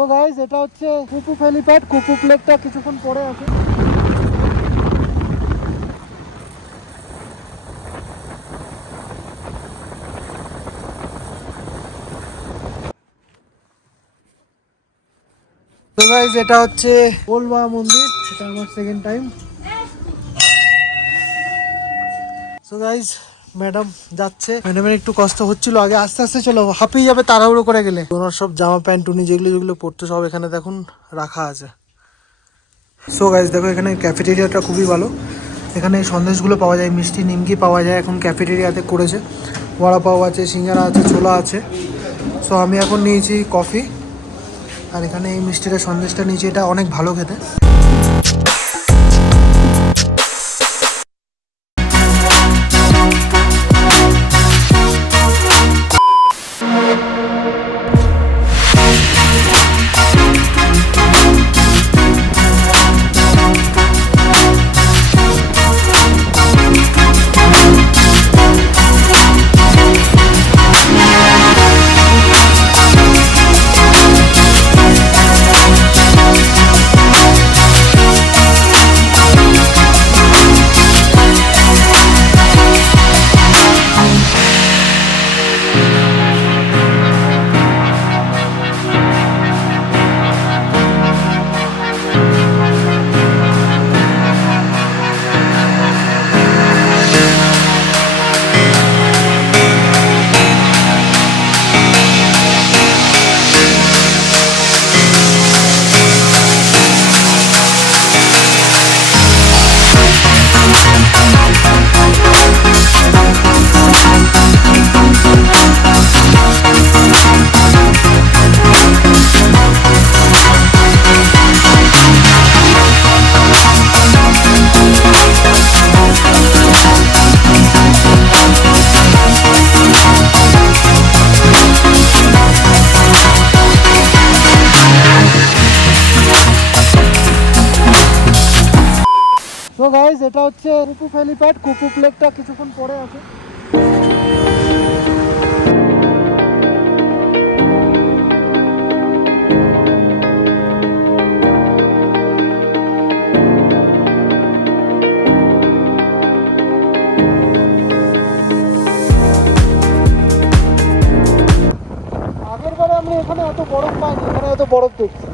তো গাইস এটা হচ্ছে কুপু হেলিপ্যাড। কুপু প্লেটটা কিছুক্ষণ পরে আছে। তো গাইস এটা হচ্ছে ওলবা মন্দির, এটা আমার সেকেন্ড টাইম। তো গাইস ম্যাডাম যাচ্ছে, ম্যাডামের একটু কষ্ট হচ্ছিল আগে, আস্তে আস্তে চলো, হাঁপিয়ে যাবে তাড়াহুড়ো করে গেলে। ওনার সব জামা প্যান্ট টুনি যেগুলো যেগুলো পড়তে সব এখানে দেখুন রাখা আছে। সো গাইস দেখো এখানে ক্যাফেটেরিয়াটা খুবই ভালো। এখানে সন্দেশগুলো পাওয়া যায়, মিষ্টি নিমকি পাওয়া যায়, এখন ক্যাফেটেরিয়াতে করেছে। বড়া পাও আছে, সিঙ্গারা আছে, ছোলা আছে। সো আমি এখন নিয়েছি কফি, আর এখানে এই মিষ্টিটা সন্দেশটা নিয়েছি, এটা অনেক ভালো খেতে। তো গাইস এটা হচ্ছে কুপু হেলিপ্যাড। কুপু প্লেটটা কিছুক্ষণ পরে আছে। আগের বারে আমরা এখানে এত বরফ পাইনি, এখানে এত বরফ দেখছি।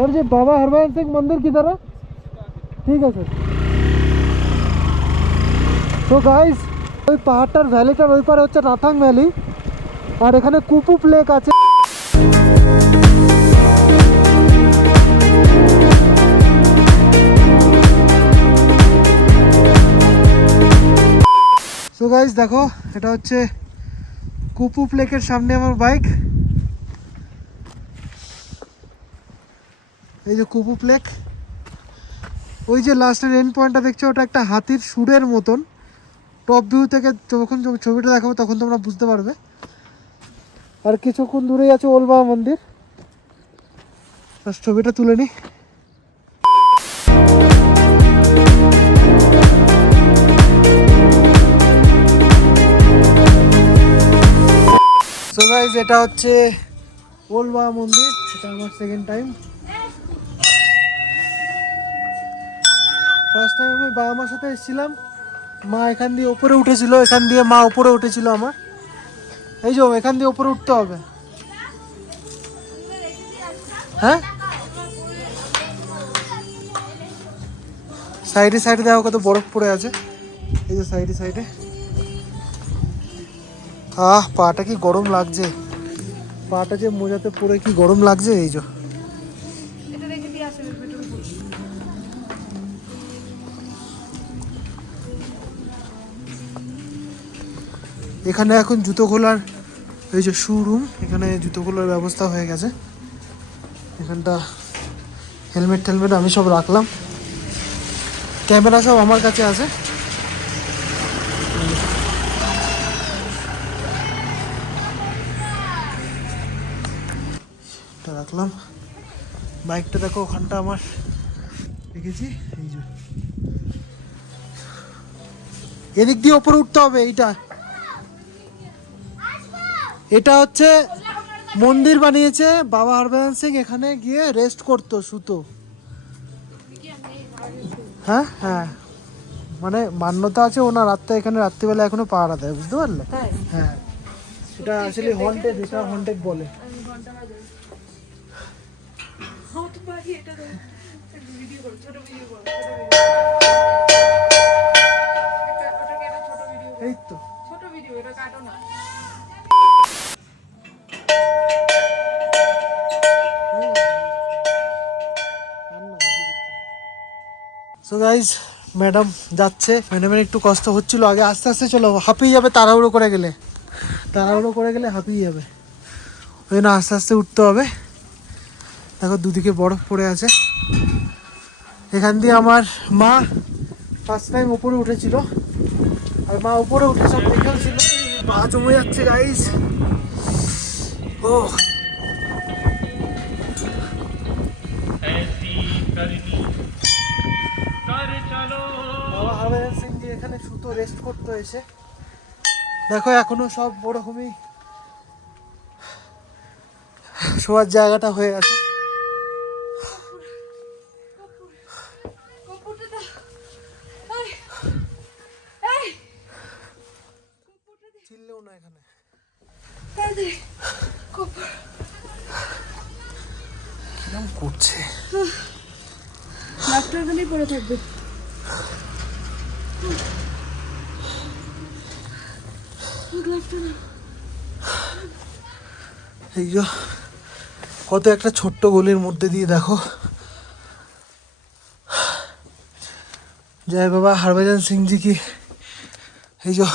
सर जी बाबा हरभजन सिंह मंदिर किधर है? ठीक है सर। তো গাইস ওই পাহাড়টার ভ্যালিটার ওই পারে হচ্ছে নাথাং ভ্যালি, আর এখানে কুপু লেক আছে। সো গাইস দেখো এটা হচ্ছে কুপু লেকের সামনে আমার বাইক। এই যে কুপু লেক, ওই যে লাস্টের এন্ড পয়েন্টটা দেখছো ওটা একটা হাতির সুরের মতন। টপ ভিউ থেকে যখন ছবিটা দেখাবো তখন তোমরা বুঝতে পারবে। আর কিছুক্ষণ দূরেই আছে ওলবা মন্দির, ছবিটা তুলে নিই। সো গাইস এটা হচ্ছে ওলবা মন্দির, এটা আমার সেকেন্ড টাইম। ফার্স্ট টাইম আমি বাবা মার সাথে এসেছিলাম, মা এখান দিয়ে উপরে উঠেছিল, এখান দিয়ে মা উপরে উঠেছিল আমার। এই যে এখান দিয়ে উপরে উঠতে হবে। হ্যাঁ সাইডে সাইডে দেখো কত বরফ পড়ে আছে, এই যে সাইডে সাইডে। পাটা কি গরম লাগছে, পাটা যে মোজাতে পরে কি গরম লাগছে। এই যে এখানে এখন জুতো খোলার এই যে শোরুম, এখানে জুতো খোলার ব্যবস্থা হয়ে গেছে। এখানটা হেলমেট টেলমেট আমি সব রাখলাম, ক্যামেরা সব আমার কাছে আছে। রাখলাম বাইকটা, দেখো ওখানটা আমার দেখেছি। এই যে এদিক দিয়ে ওপরে উঠতে হবে। এটা হচ্ছে মন্দির বানিয়েছে বাবা হরভজন সিং, এখানে গিয়ে রেস্ট করতো, শুতো। হ্যাঁ হ্যাঁ, মানে মান্যতা আছে ওনার আত্মা এখানে রাত্রিবেলা এখনো পাহারা দেয়, বুঝতে পারলে? হ্যাঁ, এটা আসলে হন্টেড, এটা হন্টেড বলে। এই তো ছোট ভিডিও, এটা কাটো না। সো গাইজ ম্যাডাম যাচ্ছে, ম্যাডামের একটু কষ্ট হচ্ছিল আগে, আস্তে আস্তে চলো, হাঁপিয়ে যাবে তাড়াহুড়ো করে গেলে হাঁপিয়ে যাবে, ওই জন্য আস্তে আস্তে উঠতে হবে। দেখো দুদিকে বরফ পড়ে আছে। এখান দিয়ে আমার মা ফার্স্ট টাইম উপরে উঠেছিল, আর মা উপরে উঠে সব দেখেও ছিল। পা জমে যাচ্ছে গাইজ। ও বাবা হরভজন সিং জি এখানে শুতো, রেস্ট করতো এসে। দেখো এখনো সব ওরকমই শোয়ার জায়গাটা হয়ে আছে। চিল্লেও না এখানে, কিরম করছে। পরে থাকবে। এই যে কত একটা ছোট্ট গলির মধ্যে দিয়ে দেখো জয় বাবা হরভজন সিং জি কি। এই যে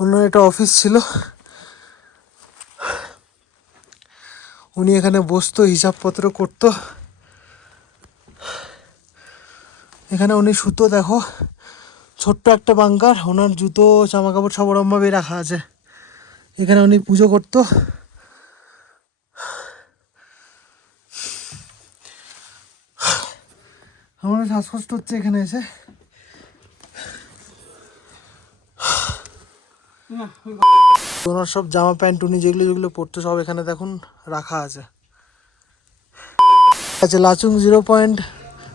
অন্য একটা অফিস ছিল, উনি এখানে বসতো, হিসাবপত্র করতো, এখানে উনি শুতো। দেখো ছোট্ট একটা বাঙ্কার, ওনার জুতো জামা কাপড় সব ওরমভাবেই রাখা আছে। এখানে উনি পুজো করতো। আমার শ্বাসকষ্ট হচ্ছে এখানে এসে। ওনার সব জামা প্যান্ট উনি যেগুলো যেগুলো পরতো সব এখানে দেখুন রাখা আছে। আচ্ছা লাচুং 0 পয়েন্ট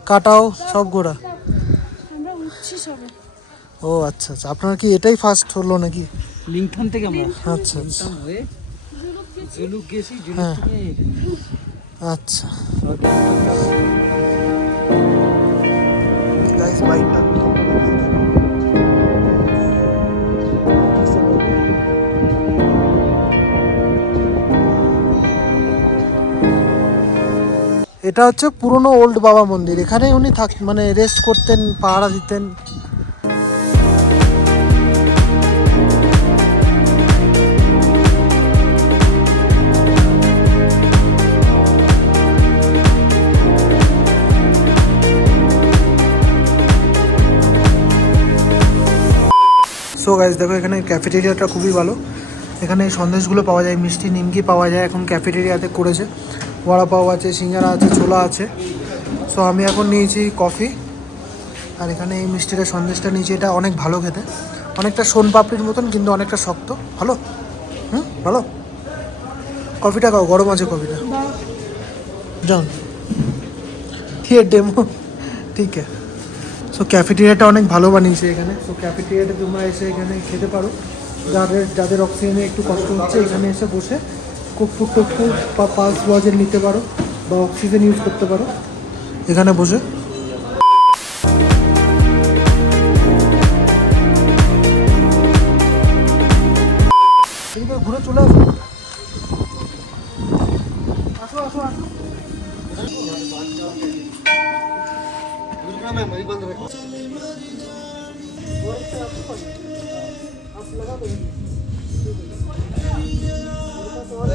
কাটাও সব ঘোরা। ও আচ্ছা আচ্ছা, আপনার কি এটাই ফার্স্ট হলো নাকি? লিংথন থেকে আমরা আচ্ছা আচ্ছা হয়ে জুলুক গেছি, জুলুক হ্যাঁ থেকে আচ্ছা। গাইস বাইকটা এটা হচ্ছে পুরনো ওল্ড বাবা মন্দির, এখানে উনি মানে রেস্ট করতেন, পাহারা দিতেন। সো গাইস দেখো এখানে ক্যাফেটেরিয়াটা খুবই ভালো, এখানে সন্দেশগুলো পাওয়া যায়, মিষ্টি নিমকি পাওয়া যায়, এখন ক্যাফেটেরিয়াতে করেছে। বড়া পাও আছে, সিঙ্গারা আছে, ছোলা আছে। সো আমি এখন নিয়েছি কফি, আর এখানে এই মিষ্টিটা সন্দেশটা নিয়েছি, এটা অনেক ভালো খেতে, অনেকটা সোন পাপড়ির মতন কিন্তু অনেকটা শক্ত, ভালো। ভালো কফিটা খাও, গরম আছে কফিটা। যান ঠিক ডেমো ঠিক আছে। সো ক্যাফেটেরিয়াটা অনেক ভালো বানিয়েছে এখানে। সো ক্যাফেটেরিয়াটা তোমরা এসে এখানে খেতে পারো, যাদের অক্সিজেনে একটু কষ্ট হচ্ছে এখানে এসে বসে কর্পূর টপ্পুর বা পালস ওয়াজের নিতে পারো, বা অক্সিজেন ইউজ করতে পারো এখানে বসে।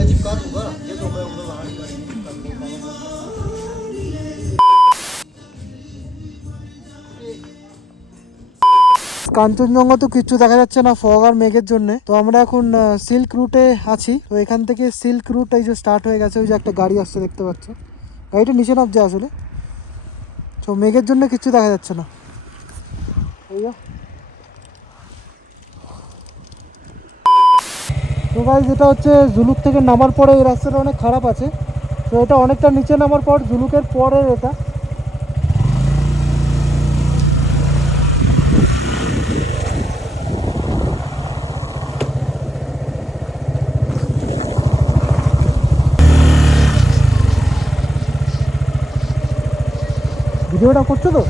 चिपका दूंगा ये तो मैं ऊपर बाहर কাঞ্চনজঙ্ঘা তো কিচ্ছু দেখা যাচ্ছে না ফগ আর মেঘের জন্য। তো আমরা এখন সিল্ক রুটে আছি। তো এখান থেকে সিল্ক রুট এই যে স্টার্ট হয়ে গেছে। ওই যে একটা গাড়ি আসছে দেখতে পাচ্ছ, গাড়িটা নিচে নামছে আসলে। তো মেঘের জন্য কিচ্ছু দেখা যাচ্ছে না। এই যে তো গাইস, যেটা হচ্ছে জুলুক থেকে নামার পরে এই রাস্তাটা অনেক খারাপ আছে। তো এটা অনেকটা নিচে নামার পর জুলুকের পরে এটা। ভিডিওটা করছো তো?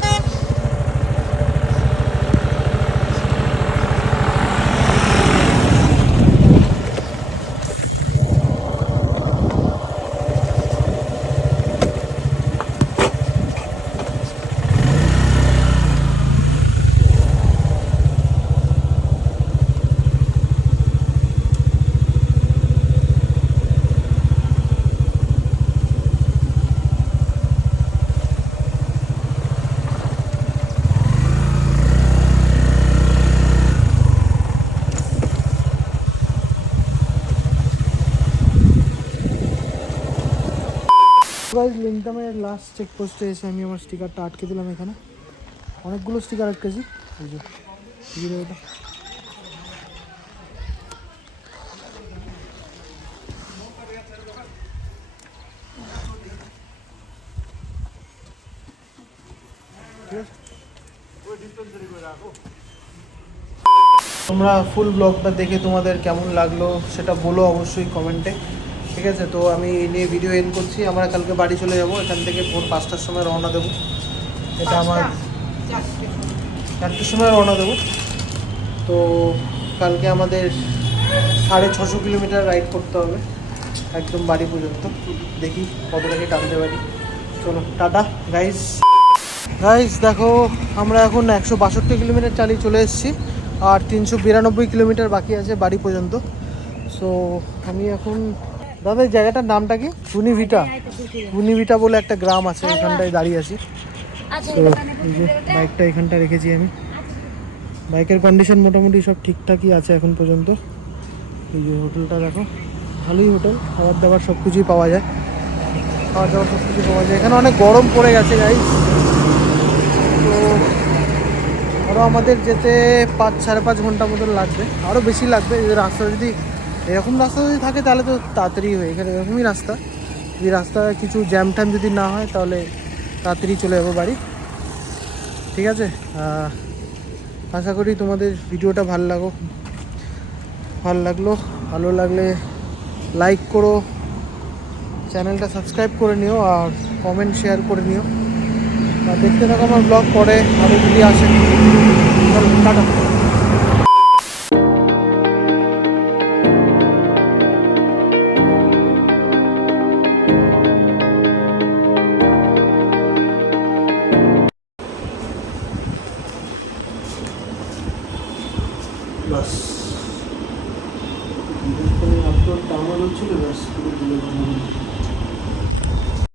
গাইস, লিংটামের লাস্ট চেকপোস্টে এসে আমি আমার স্টিকারটা আটকে দিলাম। এখানে অনেকগুলো স্টিকার আটকেছি। এই যে ভিডিওটা তোমরা ফুল ব্লগটা দেখে তোমাদের কেমন লাগলো সেটা বলো অবশ্যই কমেন্টে। ঠিক আছে, তো আমি এই নিয়ে ভিডিও এন্ড করছি। আমরা কালকে বাড়ি চলে যাব। এখান থেকে ভোর 5টার সময় রওনা দেবো। এটা আমার 4টার সময় রওনা দেবো। তো কালকে আমাদের 650 কিলোমিটার রাইড করতে হবে একদম বাড়ি পর্যন্ত। দেখি কতটাকে টানতে পারি। চলো টাটা গাইস। গাইস দেখো, আমরা এখন 162 কিলোমিটার চালিয়ে চলে এসেছি। আর 392 কিলোমিটার বাকি আছে বাড়ি পর্যন্ত। সো আমি এখন, দাদা এই জায়গাটার নামটা কি? বুনিভিটা বলে একটা গ্রাম আছে, এখানটায় দাঁড়িয়ে আছি। তো এই যে বাইকটা এখানটা রেখেছি আমি। বাইকের কন্ডিশন মোটামুটি সব ঠিকঠাকই আছে এখন পর্যন্ত। এই যে হোটেলটা দেখো, ভালোই হোটেল, খাবার দাবার সব কিছুই পাওয়া যায়। এখানে অনেক গরম পড়ে গেছে গাইস। তো আরও আমাদের যেতে 5-5.5 ঘন্টা মতন লাগবে, আরও বেশি লাগবে। এই রাস্তা যদি এরকম রাস্তা যদি থাকে তাহলে তো তাড়াতাড়ি হয়। এখানে এরকমই রাস্তা, এই রাস্তায় কিছু জ্যাম ট্যাম যদি না হয় তাহলে তাড়াতাড়ি চলে যাবো বাড়ি। ঠিক আছে, আশা করি তোমাদের ভিডিওটা ভালো লাগলে লাইক করো, চ্যানেলটা সাবস্ক্রাইব করে নিও আর কমেন্ট শেয়ার করে নিও। আর দেখতে থাকো আমার ব্লগ, পরে আরও যদি আসে। চলো টাটা। বাস আপলোড ডাউনলোড হচ্ছিল, বাস